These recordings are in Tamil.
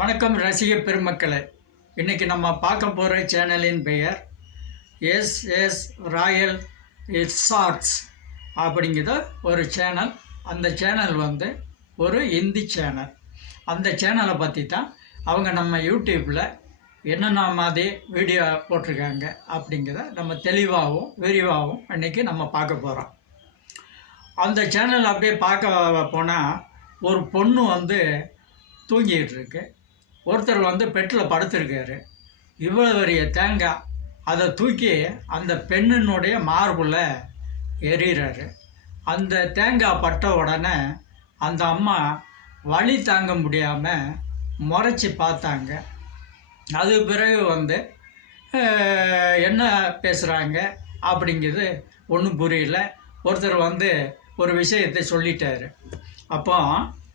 வணக்கம் ரசிக பெருமக்களே. இன்றைக்கி நம்ம பார்க்க போகிற சேனலின் பெயர் எஸ் ராயல் ரிசார்ட்ஸ் அப்படிங்கிற ஒரு சேனல். அந்த சேனல் ஒரு இந்தி சேனல். அந்த சேனலை பற்றி தான் அவங்க நம்ம யூடியூப்பில் என்னென்ன மாதிரி வீடியோ போட்டிருக்காங்க அப்படிங்கிறத நம்ம தெளிவாகவும் விரிவாகவும் இன்றைக்கி நம்ம பார்க்க போகிறோம். அந்த சேனல் அப்படியே பார்க்க போனால் ஒரு பொண்ணு தூங்கிட்டு இருக்கு. ஒருத்தர் பெட்டில் படுத்திருக்காரு. இவ்வளோ பெரிய தேங்காய் அதை தூக்கி அந்த பெண்ணினுடைய மார்பில் எறிகிறாரு. அந்த தேங்காய் பட்ட உடனே அந்த அம்மா வலி தாங்க முடியாமல் முறைச்சி பார்த்தாங்க. அது பிறகு என்ன பேசுகிறாங்க அப்படிங்கிறது ஒன்றும் புரியல. ஒருத்தர் ஒரு விஷயத்தை சொல்லிட்டாரு. அப்போ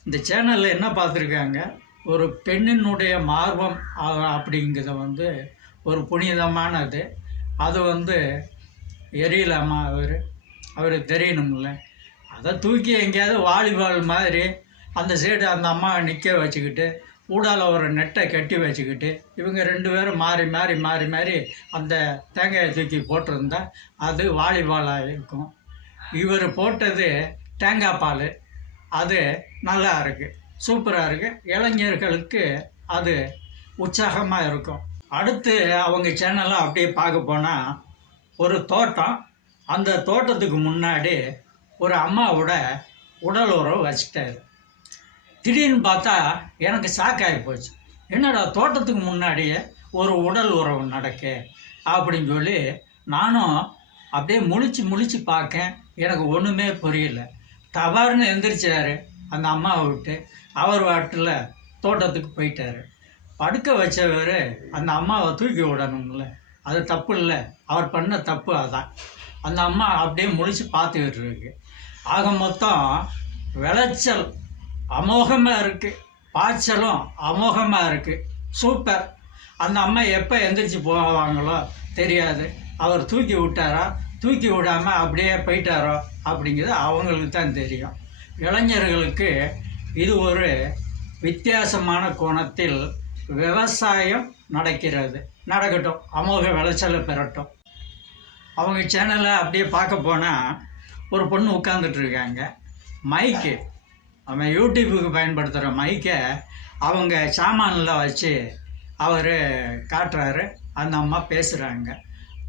இந்த சேனலில் என்ன பார்த்துருக்காங்க, ஒரு பெண்ணினுடைய மார்பம் அப்படிங்கிறத ஒரு புனிதமானது. அது எரியலாமா அவருக்கு தெரியணும்ல. அதை தூக்கி எங்கேயாவது வாலிபால் மாதிரி அந்த சைடு அந்த அம்மா நிற்க வச்சுக்கிட்டு ஊடால ஒரு நெட்டை கட்டி வச்சுக்கிட்டு இவங்க ரெண்டு பேரும் மாறி மாறி மாறி மாறி அந்த தேங்காயை தூக்கி போட்டிருந்தா அது வாலிபாலாக இருக்கும். இவர் போட்டது தேங்காய் பால். அது நல்லா இருக்குது, சூப்பராக இருக்குது. இளைஞர்களுக்கு அது உற்சாகமாக இருக்கும். அடுத்து அவங்க சேனலை அப்படியே பார்க்க போனால் ஒரு தோட்டம். அந்த தோட்டத்துக்கு முன்னாடி ஒரு அம்மாவோட உடல் உறவு வச்சுட்டாரு. திடீர்னு பார்த்தா எனக்கு ஷாக்காகி போச்சு. என்னடா தோட்டத்துக்கு முன்னாடியே ஒரு உடல் உறவு நடக்கு அப்படின்னு சொல்லி நானும் அப்படியே முழிச்சு பார்க்கேன். எனக்கு ஒன்றுமே புரியல. தவறுன்னு எந்திரிச்சார் அந்த அம்மாவை விட்டு. அவர் வாட்டில் தோட்டத்துக்கு போயிட்டார். படுக்க வச்சவர் அந்த அம்மாவை தூக்கி விடணும்ல, அது தப்பு இல்லை. அவர் பண்ண தப்பு அதான். அந்த அம்மா அப்படியே முழிச்சு பார்த்துக்கிட்டு இருக்கு. ஆக மொத்தம் விளைச்சல் அமோகமாக இருக்குது, பாய்ச்சலும் அமோகமாக இருக்குது. சூப்பர். அந்த அம்மா எப்போ எந்திரிச்சு போவாங்களோ தெரியாது. அவர் தூக்கி விட்டாரா, தூக்கி விடாமல் அப்படியே போயிட்டாரோ அப்படிங்கிறது அவங்களுக்கு தான் தெரியும். இளைஞர்களுக்கு இது ஒரு வித்தியாசமான கோணத்தில் விவசாயம் நடக்கட்டும், அமோக விளைச்சலை பெறட்டும். அவங்க சேனலை அப்படியே பார்க்க போனால் ஒரு பொண்ணு உட்காந்துட்ருக்காங்க. மைக்கு, அவன் யூடியூப்புக்கு பயன்படுத்துகிற மைக்கை அவங்க சாமானில் வச்சு அவர் காட்டுறாரு. அந்த அம்மா பேசுகிறாங்க.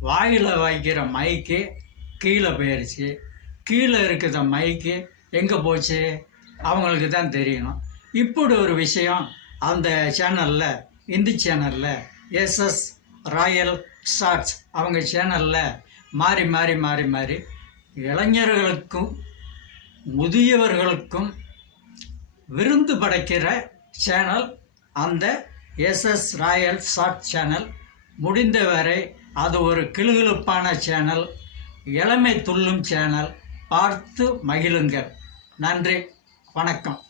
வாயில் வைக்கிற மைக்கு கீழே போயிடுச்சு. கீழே இருக்கிற மைக்கு எங்கே போச்சு அவங்களுக்கு தான் தெரியணும். இப்படி ஒரு விஷயம் அந்த சேனலில், இந்தி சேனலில் எஸ் ராயல் ஷார்ட்ஸ் அவங்க சேனலில் மாறி மாறி மாறி மாறி இளைஞர்களுக்கும் முதியவர்களுக்கும் விருந்து படைக்கிற சேனல் அந்த எஸ் ராயல் ஷார்ட் சேனல். முடிந்தவரை அது ஒரு கிளுகிளுப்பான சேனல், இளமை துள்ளும் சேனல். பார்த்து மகிழுங்கள். நன்றி, வணக்கம்.